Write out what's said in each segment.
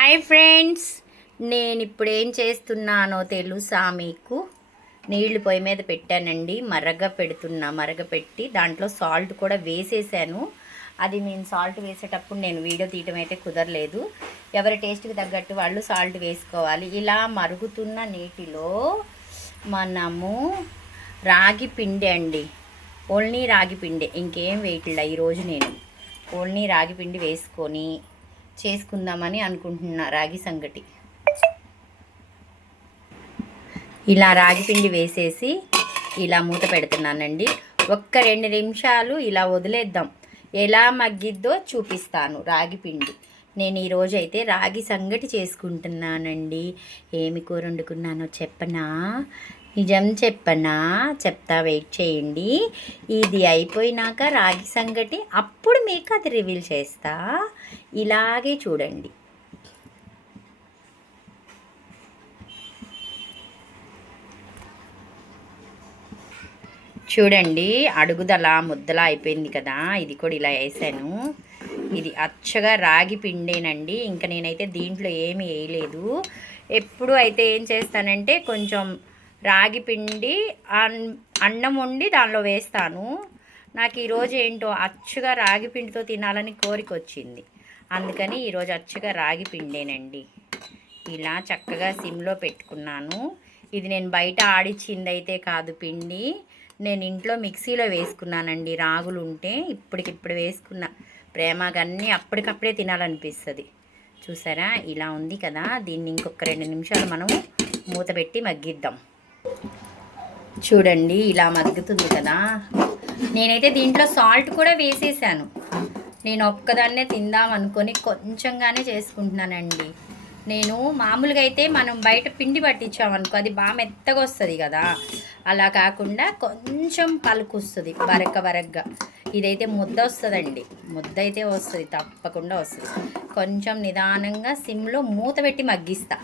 Hi friends. నేను ఇప్పుడు ఏం చేస్తున్నానో తెలుసా మీకు? నీళ్ళు పొయ్యి మీద పెట్టానండి. మరగ పెడుతున్నా మరగ పెట్టి దాంట్లో సాల్ట్ కూడా వేసేసాను. అది నేను సాల్ట్ వేసేటప్పుడు నేను వీడియో తీయటం అయితే కుదరలేదు. ఎవరి టేస్ట్కి తగ్గట్టు వాళ్ళు సాల్ట్ వేసుకోవాలి. ఇలా మరుగుతున్న నీటిలో మనము రాగి పిండి అండి. ఓన్లీ రాగి పిండి. ఇంకేం వేయట్లా ఈరోజు నేను? ఓన్లీ రాగి పిండి వేసుకొని చేసుకుందామని అనుకుంటున్నా రాగి సంగటి. ఇలా రాగి పిండి వేసేసి ఇలా మూత పెడుతున్నానండి. ఒక్క రెండు నిమిషాలు ఇలా వదిలేద్దాం. ఎలా మగ్గిద్దో చూపిస్తాను రాగి పిండి. నేను ఈరోజు అయితే రాగి సంగటి చేసుకుంటున్నానండి. ఏమి కూర వండుకున్నానో చెప్పనా? నిజం చెప్పనా? చెప్తా వెయిట్ చేయండి. ఇది అయిపోయినాక రాగి సంగటి అప్పుడు మీకు అది రివీల్ చేస్తా. ఇలాగే చూడండి. చూడండి అడుగుదల ముద్దలా అయిపోయింది కదా. ఇది కూడా ఇలా వేసాను. ఇది అచ్చగా రాగి పిండేనండి. ఇంకా నేనైతే దీంట్లో ఏమి వేయలేదు. ఎప్పుడు అయితే ఏం చేస్తానంటే కొంచెం రాగి పిండి అన్- అన్నం వండి దానిలో వేస్తాను. నాకు ఈరోజు ఏంటో అచ్చుగా రాగి పిండితో తినాలని కోరిక వచ్చింది. అందుకని ఈరోజు అచ్చుగా రాగి పిండేనండి. ఇలా చక్కగా సిమ్లో పెట్టుకున్నాను. ఇది నేను బయట ఆడిచ్చింది అయితే కాదు పిండి. నేను ఇంట్లో మిక్సీలో వేసుకున్నానండి. రాగులు ఉంటే ఇప్పటికిప్పుడు వేసుకున్న. ప్రేమగాన్నీ అప్పటికప్పుడే తినాలనిపిస్తుంది. చూసారా? ఇలా ఉంది కదా. దీన్ని ఇంకొక రెండు నిమిషాలు మనం మూత పెట్టి మగ్గిద్దాం. చూడండి ఇలా మగ్గుతుంది కదా. నేనైతే దీంట్లో సాల్ట్ కూడా వేసేసాను. నేను ఒక్కదాన్నే తిందాం అనుకొని కొంచెంగానే చేసుకుంటున్నానండి. నేను మామూలుగా అయితే మనం బయట పిండి పట్టించామనుకో అది బాగా మెత్తగా వస్తుంది కదా. అలా కాకుండా కొంచెం పలుకు వస్తుంది వరగ్గా. ఇదైతే ముద్ద వస్తుందండి. ముద్ద అయితే వస్తుంది తప్పకుండా వస్తుంది. కొంచెం నిదానంగా సిమ్లో మూత పెట్టి మగ్గిస్తా.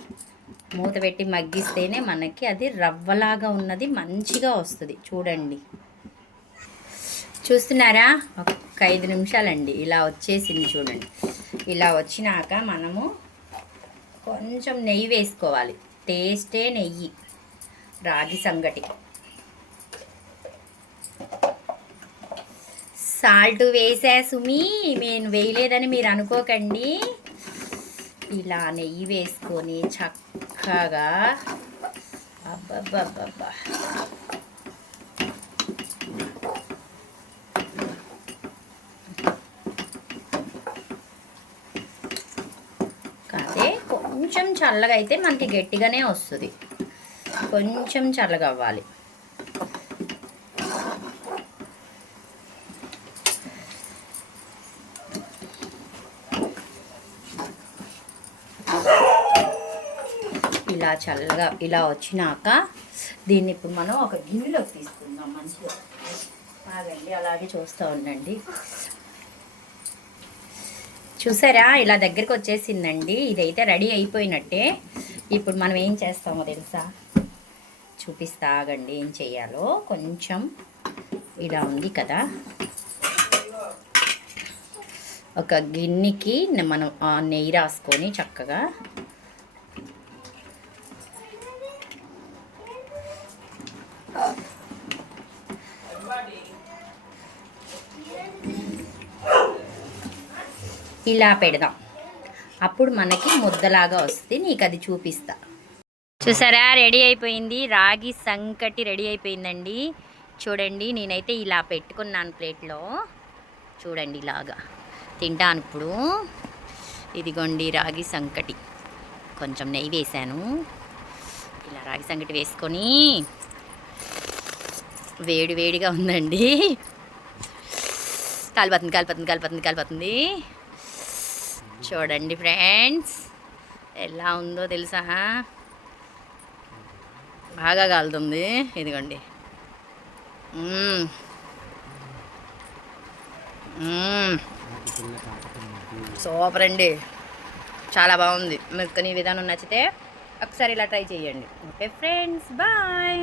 మూత పెట్టి మగ్గిస్తేనే మనకి అది రవ్వలాగా ఉన్నది మంచిగా వస్తుంది. చూడండి. చూస్తున్నారా? ఒక ఐదు నిమిషాలండి. ఇలా వచ్చేసింది చూడండి. ఇలా వచ్చినాక మనము కొంచెం నెయ్యి వేసుకోవాలి. టేస్టే నెయ్యి. రాగి సంగటి. సాల్ట్ వేసా సుమి. నేను వేయలేదని మీరు అనుకోకండి. ఇలా నెయ్యి వేసుకొని చక్క కాగా అబ్బబ్బబ్బబ్బా. కాదే కొంచెం చల్లగా అయితే మనకి గట్టిగానే వస్తుంది. కొంచెం చల్లగా అవ్వాలి. ఇలా చల్లగా ఇలా వచ్చినాక దీన్ని ఇప్పుడు మనం ఒక గిన్నెలోకి తీసుకుందాం మంచిగా. ఆగండి అలాగే చూస్తూ ఉండండి. చూసారా? ఇలా దగ్గరికి వచ్చేసిందండి. ఇదైతే రెడీ అయిపోయినట్టే. ఇప్పుడు మనం ఏం చేస్తామో తెలుసా? చూపిస్తా ఆగండి ఏం చేయాలో. కొంచెం ఇలా ఉంది కదా. ఒక గిన్నెకి మనం నెయ్యి రాసుకొని చక్కగా ఇలా పెడదాం. అప్పుడు మనకి ముద్దలాగా వస్తుంది నీకు అది చూపిస్తా. చూసారా? రెడీ అయిపోయింది. రాగి సంకటి రెడీ అయిపోయిందండి. చూడండి నేనైతే ఇలా పెట్టుకున్నాను ప్లేట్లో. చూడండి ఇలాగా. తింటాను ఇప్పుడు. ఇదిగోండి రాగి సంకటి. కొంచెం నెయ్యి వేసాను ఇలా రాగి సంకటి వేసుకొని వేడి వేడిగా ఉందండి. కాలిపోతుంది కాలిపోతుంది కాలిపోతుంది కాలిపోతుంది. చూడండి ఫ్రెండ్స్ ఎలా ఉందో తెలుసా? బాగా కాలుతుంది ఇదిగోండి. సూపర్ అండి. చాలా బాగుంది. మీకు నీ విధానం నచ్చితే ఒకసారి ఇలా ట్రై చేయండి. Okay friends bye.